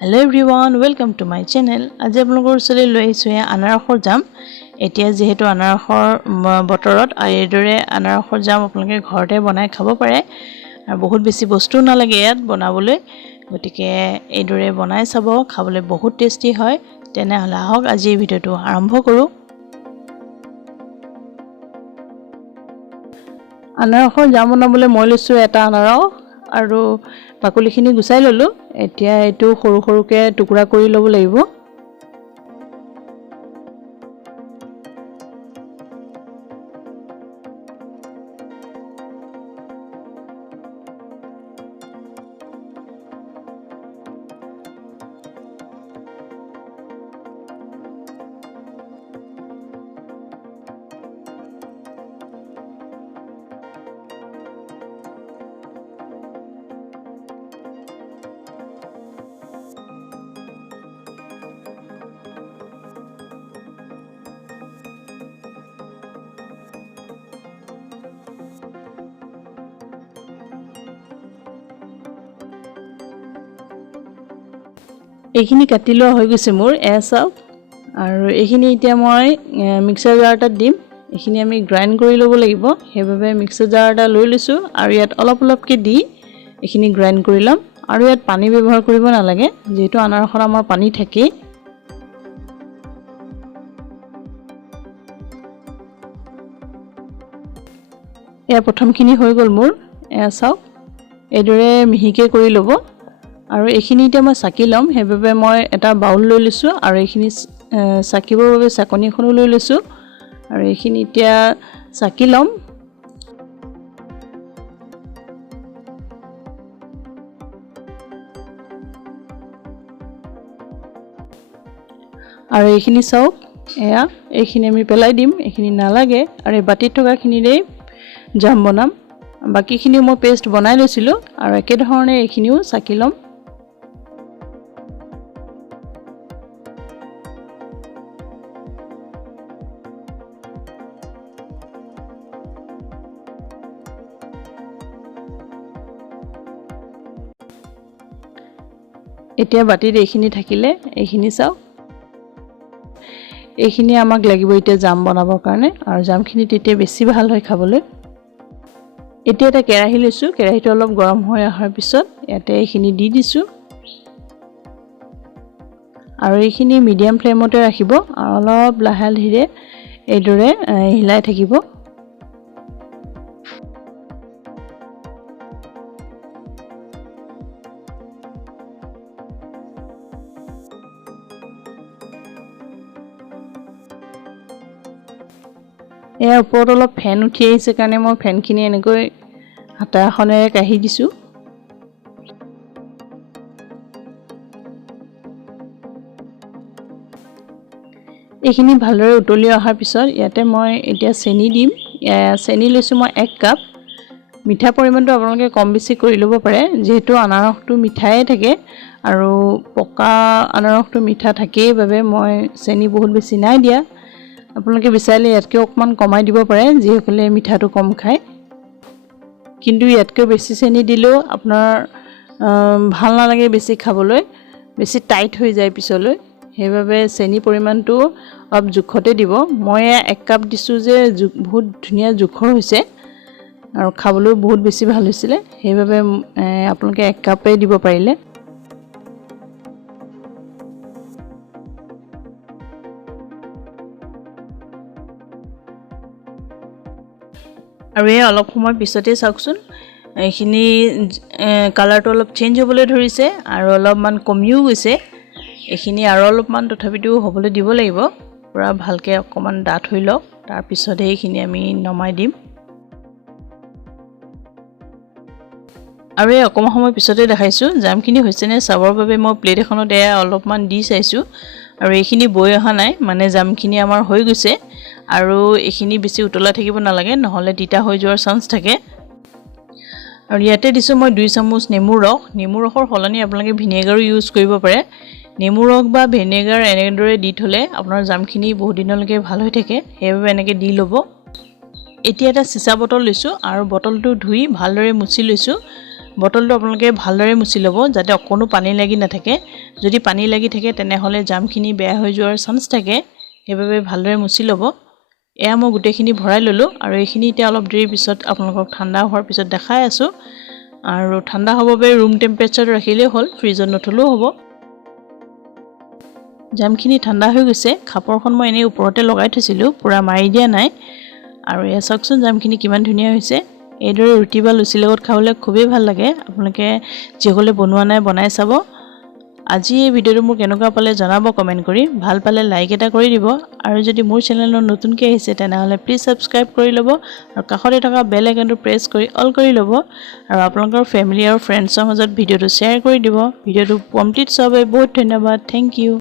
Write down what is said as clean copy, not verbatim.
Hello everyone, welcome to my channel. আজি আপোনালোকৰ ওচৰলৈ লৈ আহিছো আনাৰসৰ জাম। এতিয়া যেহেতু আনাৰসৰ বতৰত এইদৰে আনাৰসৰ জাম আপোনালোকে ঘৰতে বনাই খাব পাৰে আৰু বহুত বেছি বস্তু নালাগে ইয়াত বনাবলৈ। গতিকে এইদৰে বনাই চাব, খাবলৈ বহুত টেষ্টি হয়। তেনেহলে আহক আজি এই ভিডিওটো আৰম্ভ কৰো। আনাৰসৰ জাম বনাবলৈ মই লৈছো এটা আনাৰস আৰু বাকলিখিনি গুচাই ললো। এতিয়া এটো সৰু সৰুকে টুকুৰা কৰি লব লাগিব। এইখিনি কাটি লোৱা হৈ গৈছে মোৰ চাওক আৰু এইখিনি এতিয়া মই মিক্সাৰ জাৰ এটাত দিম। এইখিনি আমি গ্ৰাইন্ড কৰি ল'ব লাগিব, সেইভাবে মিক্সাৰ জাৰ এটা লৈ লৈছো আৰু ইয়াত অলপ অলপকৈ দি এইখিনি গ্ৰাইন্ড কৰি লম। আৰু ইয়াত পানী ব্যৱহাৰ কৰিব নালাগে, যেহেতু আনাৰসত আমাৰ পানী থাকে। এয়া প্ৰথমখিনি হৈ গ'ল মোৰ। চাওক এইদৰে মিহিকে কৰি ল'ব আৰু এইখিনি এতিয়া মই চাকি লম, সেইভাবে মই এটা বাউল লৈ লৈছো আৰু এইখিনি চাকিবৰ বাবে চাকনি এখনো লৈ লৈছো আৰু এইখিনি এতিয়া চাকি লম। আৰু এইখিনি চাওক এইখিনি আমি পেলাই দিম, এইখিনি নালাগে। আৰু এই বাটিত থকা খিনিৰে জাম বনাম। বাকিখিনি মই পেষ্ট বনাই লৈছিলো আৰু একে ধৰণে এইখিনিও চাকি লম। এতিয়া বাটিত এইখিনি থাকিলে এইখিনি চাওক, এইখিনি আমাক লাগিব এতিয়া জাম বনাবৰ কাৰণে আৰু জামখিনি তেতিয়া বেছি ভাল হয় খাবলৈ। এতিয়া এটা কেৰাহী লৈছো, কেৰাহীটো অলপ গৰম হৈ অহাৰ পিছত ইয়াতে এইখিনি দি দিছো আৰু এইখিনি মিডিয়াম ফ্লেমতে ৰাখিব আৰু অলপ লাহে ধীৰে এইদৰে হিলাই থাকিব। ইয়াৰ ওপৰত অলপ ফেন উঠি আহিছে কাৰণে মই ফেনখিনি এনেকৈ হাতা এখনেৰে কাঢ়ি দিছো। এইখিনি ভালদৰে উতলি অহাৰ পিছত ইয়াতে মই এতিয়া চেনি দিম। চেনি লৈছো মই 1 কাপ। মিঠা পৰিমাণটো আপোনালোকে কম বেছি কৰি ল'ব পাৰে, যেহেতু আনাৰসটো মিঠাই থাকে আৰু পকা আনাৰসটো মিঠা থাকেই বাবে মই চেনি বহুত বেছি নাই দিয়া। আপোনালোকে বিচাৰিলে ইয়াতকৈ অকমান কমাই দিব পাৰে, যিসকলে মিঠাটো কম খায়। কিন্তু ইয়াতকৈ বেছি চেনি দিলেও আপোনাৰ ভাল নালাগে বেছি খাবলৈ, বেছি টাইট হৈ যায় পিছলৈ। সেইভাবে চেনি পৰিমাণটো অলপ জোখতে দিব। মই 1 কাপ দিছো যে বহুত ধুনীয়া জোখৰ হৈছে আৰু খাবলৈও বহুত বেছি ভাল হৈছিলে, সেইভাবে আপোনালোকে 1 কাপে দিব পাৰিলে। আৰু এই অলপ সময় পিছতে চাওকচোন এইখিনি কালাৰটো অলপ চেঞ্জ হ'বলৈ ধৰিছে আৰু অলপমান কমিও গৈছে। এইখিনি আৰু অলপমান তথাপিতো হ'বলৈ দিব লাগিব, পুৰা ভালকে অকমান ডাঠ হৈ লওক, তাৰ পিছতহে এইখিনি আমি নমাই দিম। আৰু এই অকমান সময় পিছতে দেখাইছো জামখিনি হৈছে নে চাবৰ বাবে মই প্লেট এখনত অলপমান দি চাইছো আৰু এইখিনি বৈ অহা নাই, মানে জামখিনি আমাৰ হৈ গৈছে। আৰু এইখিনি বেছি উতলা থাকিব নালাগে, নহলে তিতা হৈ যোৱাৰ চান্স থাকে। আৰু ইয়াতে দিছো মই 2 চামুচ নেমুৰ ৰস। নেমুৰ ৰসৰ সলনি আপোনালোকে ভিনেগাৰো ইউজ কৰিব পাৰে। নেমুৰ ৰস বা ভিনেগাৰ এনেদৰে দি থলে আপোনাৰ জামখিনি বহুত দিনলৈকে ভাল হৈ থাকে, সেইভাবে এনেকৈ দি ল'ব। এতিয়া এটা চিচা বটল লৈছো আৰু বটলটো ধুই ভালদৰে মুছি লৈছো বটলটো আপোনালোকে ভালদৰে মুছি ল'ব যাতে অকণো পানী লাগি নাথাকে যদি পানী লাগি থাকে তেনেহ'লে জামখিনি বেয়া হৈ যোৱাৰ চান্স থাকে সেইবাবে ভালদৰে মুছি ল'ব এয়া মই গোটেইখিনি ভৰাই ল'লোঁ আৰু এইখিনি এতিয়া অলপ দেৰি পিছত আপোনালোকক ঠাণ্ডা হোৱাৰ পিছত দেখাই আছোঁ আৰু ঠাণ্ডা হ'ব বাবে ৰুম টেম্পাৰেচাৰত ৰাখিলেই হ'ল ফ্ৰিজত নথলেও হ'ব জামখিনি ঠাণ্ডা হৈ গৈছে খাপৰখন মই এনেই ওপৰতে লগাই থৈছিলোঁ পুৰা মাৰি দিয়া নাই আৰু এয়া চাওকচোন জামখিনি কিমান ধুনীয়া হৈছে এইদৰে ৰুটি বা লুচিৰ লগত খাবলৈ খুবেই ভাল লাগে আপোনালোকে যিসকলে বনোৱা নাই বনাই চাব আজি এই ভিডিঅ'টো মোৰ কেনেকুৱা পালে জনাব কমেণ্ট কৰি ভাল পালে লাইক এটা কৰি দিব আৰু যদি মোৰ চেনেলত নতুনকৈ আহিছে তেনেহ'লে প্লিজ ছাবস্ক্ৰাইব কৰি ল'ব আৰু কাষতে থকা বেল আইকনটো প্ৰেছ কৰি অল কৰি ল'ব আৰু আপোনালোকৰ ফেমিলি আৰু ফ্ৰেণ্ডছৰ মাজত ভিডিঅ'টো শ্বেয়াৰ কৰি দিব ভিডিঅ'টো কমপ্লিট চোৱাৰ বাবে বহুত ধন্যবাদ থেংক ইউ